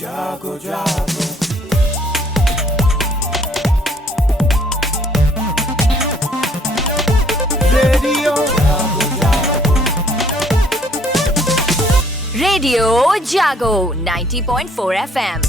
जागो जागो रेडियो जागो 90.4 FM।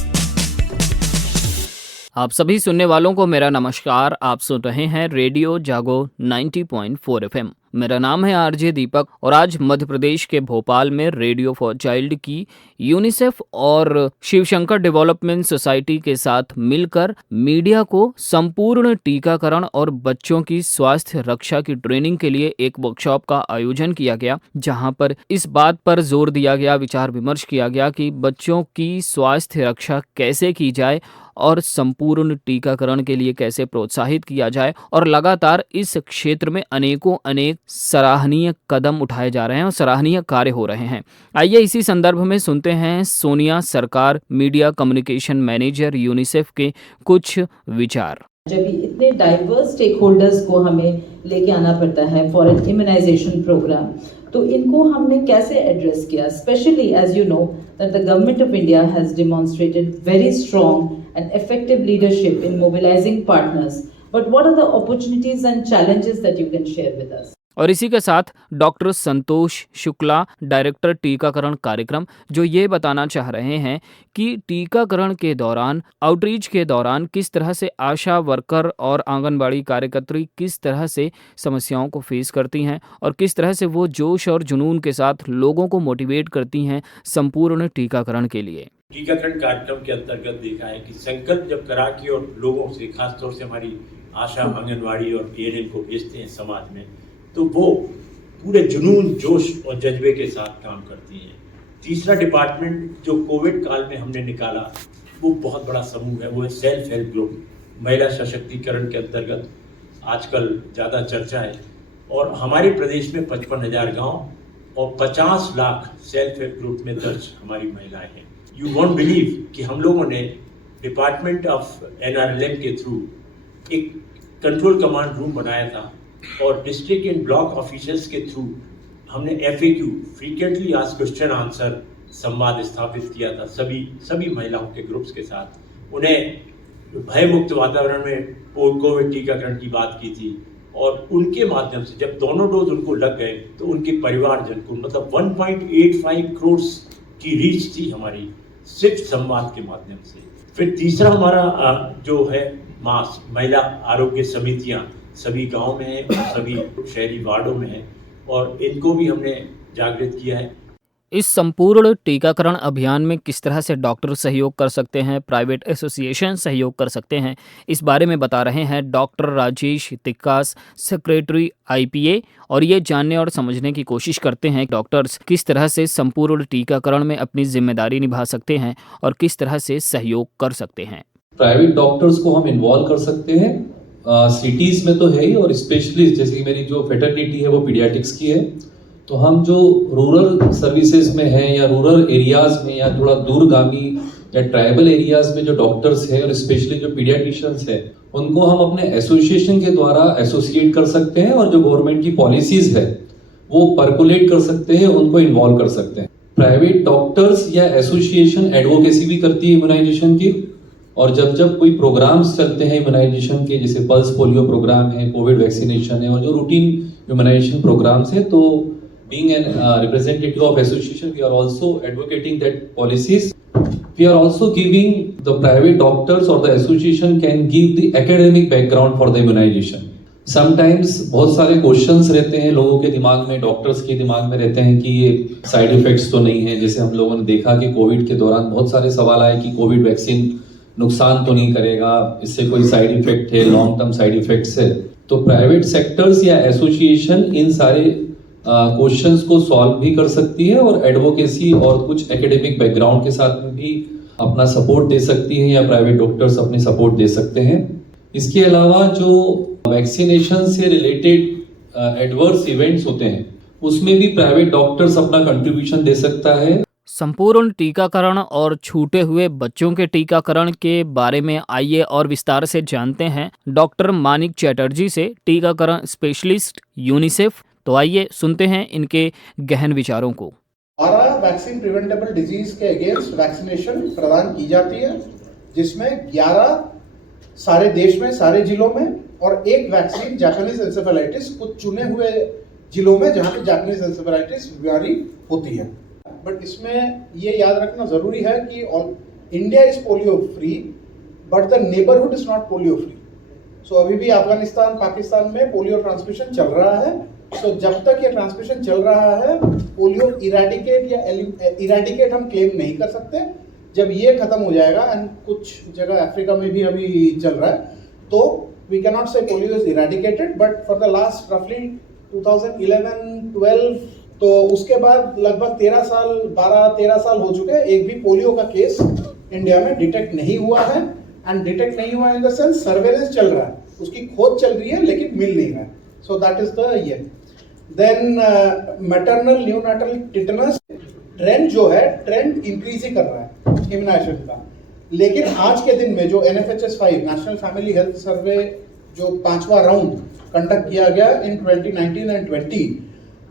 आप सभी सुनने वालों को मेरा नमस्कार। आप सुन रहे हैं रेडियो जागो 90.4 FM। मेरा नाम है आरजे दीपक और आज मध्य प्रदेश के भोपाल में रेडियो फॉर चाइल्ड की यूनिसेफ और शिवशंकर डेवलपमेंट सोसाइटी के साथ मिलकर मीडिया को संपूर्ण टीकाकरण और बच्चों की स्वास्थ्य रक्षा की ट्रेनिंग के लिए एक वर्कशॉप का आयोजन किया गया, जहां पर इस बात पर जोर दिया गया, विचार विमर्श किया गया कि बच्चों की स्वास्थ्य रक्षा कैसे की जाए और संपूर्ण टीकाकरण के लिए कैसे प्रोत्साहित किया जाए। और लगातार इस क्षेत्र में अनेक सराहनीय कदम उठाए जा रहे हैं और सराहनीय कार्य हो रहे हैं। आइए इसी संदर्भ में सुनते हैं सोनिया सरकार, मीडिया कम्युनिकेशन मैनेजर यूनिसेफ के कुछ विचार। जब इतने डाइवर्स स्टेक होल्डर्स को हमें लेके आना पड़ता है फॉर एन इम्यूनाइजेशन प्रोग्राम, तो इनको हमने कैसे एड्रेस किया, especially as you know that the government of India has demonstrated very strong and effective leadership in mobilizing partners. But what are the opportunities and challenges that you can share with us? और इसी के साथ doctor संतोष Shukla, director टीकाकरण कार्यक्रम, जो ये बताना चाह रहे हैं कि टीकाकरण के दौरान, आउटरीच के दौरान किस तरह से आशा वर्कर और आंगनबाड़ी कार्यकर्त्री किस तरह से समस्याओं को फेस करती हैं और किस तरह से वो जोश और जुनून के साथ लोगों को मोटिवेट करती हैं संपूर्ण टीकाकरण के लिए। टीकाकरण कार्यक्रम के अंतर्गत देखा है कि संकल्प जब करा के और लोगों से, खासतौर से हमारी आशा, आंगनवाड़ी और एएनएम को भेजते हैं समाज में, तो वो पूरे जुनून, जोश और जज्बे के साथ काम करती हैं। तीसरा डिपार्टमेंट जो कोविड काल में हमने निकाला, वो बहुत बड़ा समूह है, वो है सेल्फ हेल्प ग्रुप। महिला सशक्तिकरण के अंतर्गत आजकल ज़्यादा चर्चा है और हमारे प्रदेश में 55,000 गाँव और 50 लाख सेल्फ हेल्प ग्रुप में दर्ज हमारी महिलाएं हैं। यू वॉन्ट बिलीव कि हम लोगों ने डिपार्टमेंट ऑफ NRLM के थ्रू एक कंट्रोल कमांड रूम बनाया था और डिस्ट्रिक्ट एंड ब्लॉक ऑफिसर्स के थ्रू हमने FAQ, frequently asked question answer संवाद स्थापित किया था सभी महिलाओं के ग्रुप्स के साथ। उन्हें भयमुक्त वातावरण में कोविड टीकाकरण की बात की थी और उनके माध्यम से जब दोनों डोज उनको लग गए तो उनके परिवारजन को, मतलब 1.85 करोड़ की रीच थी हमारी सिर्फ संवाद के माध्यम से। फिर तीसरा हमारा जो है मास, महिला आरोग्य समितियां सभी गांव में हैं और सभी शहरी वार्डों में हैं और इनको भी हमने जागृत किया है। इस संपूर्ण टीकाकरण अभियान में किस तरह से डॉक्टर सहयोग कर सकते हैं, प्राइवेट एसोसिएशन सहयोग कर सकते हैं, इस बारे में बता रहे हैं डॉक्टर राजेश तिक्कास, सेक्रेटरी IPA। और ये जानने और समझने की कोशिश करते हैं डॉक्टर्स किस तरह से संपूर्ण टीकाकरण में अपनी जिम्मेदारी निभा सकते हैं और किस तरह से सहयोग कर सकते हैं। प्राइवेट डॉक्टर्स को हम इन्वॉल्व कर सकते हैं, सिटीज़ में तो है ही, और स्पेशलिस्ट जैसे कि मेरी जो फेटर्निटी है वो पीडियाट्रिक्स की है, तो हम जो रूरल सर्विसेज में हैं या रूरल एरियाज़ में या थोड़ा दूरगामी या ट्राइबल एरियाज़ में जो डॉक्टर्स हैं और स्पेशली जो पीडियाट्रिशियंस हैं, उनको हम अपने एसोसिएशन के द्वारा एसोसिएट कर सकते हैं और जो गवर्नमेंट की पॉलिसीज़ है वो पर्कुलेट कर सकते हैं, उनको इन्वॉल्व कर सकते हैं। प्राइवेट डॉक्टर्स या एसोसिएशन एडवोकेसी भी करती है इम्यूनाइजेशन की, और जब कोई प्रोग्राम्स चलते हैं इम्यूनाइजेशन के, जैसे पल्स पोलियो प्रोग्राम है, कोविड वैक्सीनेशन है और जो रूटीन इम्यूनाइजेशन प्रोग्राम्स है, तो being an representative of association, we are also advocating that policies. We are also giving the private doctors or the association can give the academic background for the immunization. Sometimes बहुत सारे questions रहते हैं लोगों के दिमाग में, doctors के दिमाग में रहते हैं कि ये साइड इफेक्ट्स तो नहीं है। जैसे हम लोगों ने देखा कि कोविड के दौरान बहुत सारे सवाल आए कि कोविड वैक्सीन नुकसान तो नहीं करेगा, इससे कोई साइड इफेक्ट है, लॉन्ग टर्म साइड इफेक्ट्स है। तो प्राइवेट सेक्टर्स या एसोसिएशन इन सारे क्वेश्चंस को सॉल्व भी कर सकती है और एडवोकेसी और कुछ एकेडमिक बैकग्राउंड के साथ में भी अपना सपोर्ट दे सकती है या प्राइवेट डॉक्टर्स अपने सपोर्ट दे सकते हैं। इसके अलावा जो वैक्सीनेशन से रिलेटेड एडवर्स इवेंट्स होते हैं उसमें भी प्राइवेट डॉक्टर्स अपना कंट्रीब्यूशन दे सकता है। संपूर्ण टीकाकरण और छूटे हुए बच्चों के टीकाकरण के बारे में आइए और विस्तार से जानते हैं डॉक्टर मानिक चैटर्जी से, टीकाकरण स्पेशलिस्ट यूनिसेफ। तो आइए सुनते हैं इनके गहन विचारों को। हमारा वैक्सीन प्रिवेंटेबल डिजीज के अगेंस्ट वैक्सीनेशन प्रदान की जाती है, जिसमें 11 सारे देश में सारे जिलों में और एक वैक्सीन जापानीज एंसेफेलाइटिस कुछ चुने हुए जिलों में जहां पे जापानीज एंसेफेलाइटिस बीमारी होती है। बट इसमें ये याद रखना जरूरी है कि India is polio free but the neighbourhood is not polio free. So अभी भी अफगानिस्तान पाकिस्तान में पोलियो ट्रांसमिशन चल रहा है। सो जब तक ये ट्रांसमिशन चल रहा है पोलियो इरेडिकेट हम क्लेम नहीं कर सकते। जब ये खत्म हो जाएगा एंड कुछ जगह अफ्रीका में भी अभी चल रहा है तो वी कैन नॉट से polio is eradicated, but for the last रफली 2011-12 तो उसके बाद लगभग 12-13 साल हो चुके हैं, एक भी पोलियो का केस इंडिया में डिटेक्ट नहीं हुआ है। एंड डिटेक्ट नहीं हुआ इन द सेंस सर्वेलेंस चल रहा है, उसकी खोज चल रही है लेकिन मिल नहीं रहा है। सो दैट इज द ये। देन मैटरनल न्यूनाटल टिटनस ट्रेंड जो है ट्रेंड इंक्रीज ही कर रहा है इम्यूनाइजेशन का। लेकिन आज के दिन में जो NFHS 5 national family health survey जो 5वां राउंड कंडक्ट किया गया इन 2019 एंड 20,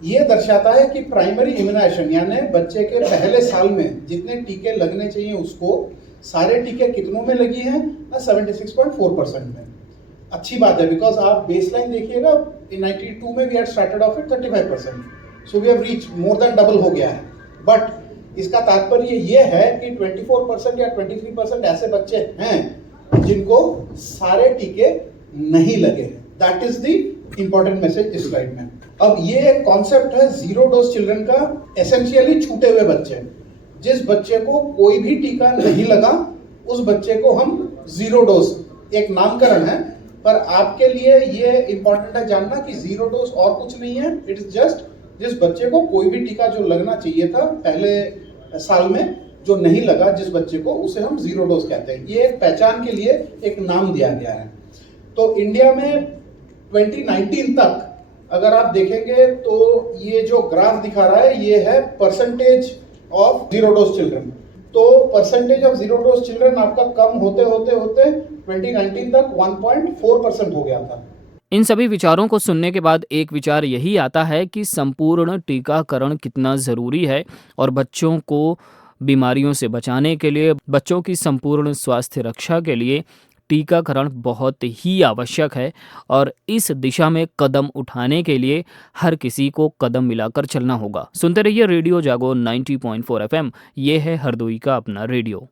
ये दर्शाता है कि प्राइमरी इम्यूनाइजेशन यानी बच्चे के पहले साल में जितने टीके लगने चाहिए उसको सारे टीके कितनों में लगी हैं? 76.4% में। अच्छी बात है, बिकॉज आप बेसलाइन देखिएगा इन 92 में we had started off at 35%, so we have reach more than double हो गया है। बट इसका तात्पर्य ये है कि 24% या 23% ऐसे बच्चे हैं जिनको सारे टीके नहीं लगे। That is the important message इस स्लाइड में। अब ये कॉन्सेप्ट है जीरो डोज चिल्ड्रन का, एसेंशियली छूटे हुए बच्चे। जिस बच्चे को कोई भी टीका नहीं लगा उस बच्चे को हम जीरो डोज, एक नामकरण है, पर आपके लिए ये इंपॉर्टेंट है जानना कि जीरो डोज और कुछ नहीं है। इट इज जस्ट जिस बच्चे को कोई भी टीका जो लगना चाहिए था पहले साल में जो नहीं लगा जिस बच्चे को, उसे हम जीरो डोज कहते हैं। ये एक पहचान के लिए एक नाम दिया गया है। तो इंडिया में 2019 तक अगर आप देखेंगे तो ये जो ग्राफ दिखा रहा है ये है percentage of zero dose children. तो percentage of zero dose children आपका कम होते होते होते 2019 तक 1.4% हो गया था। इन सभी विचारों को सुनने के बाद एक विचार यही आता है कि संपूर्ण टीकाकरण कितना ज़रूरी है और बच्चों को बीमारियों से बचाने के लिए, बच्चों की संपूर्ण स्वास्थ्य रक्षा के लिए टीकाकरण बहुत ही आवश्यक है। और इस दिशा में कदम उठाने के लिए हर किसी को कदम मिलाकर चलना होगा। सुनते रहिए रेडियो जागो 90.4 FM। ये है हरदोई का अपना रेडियो।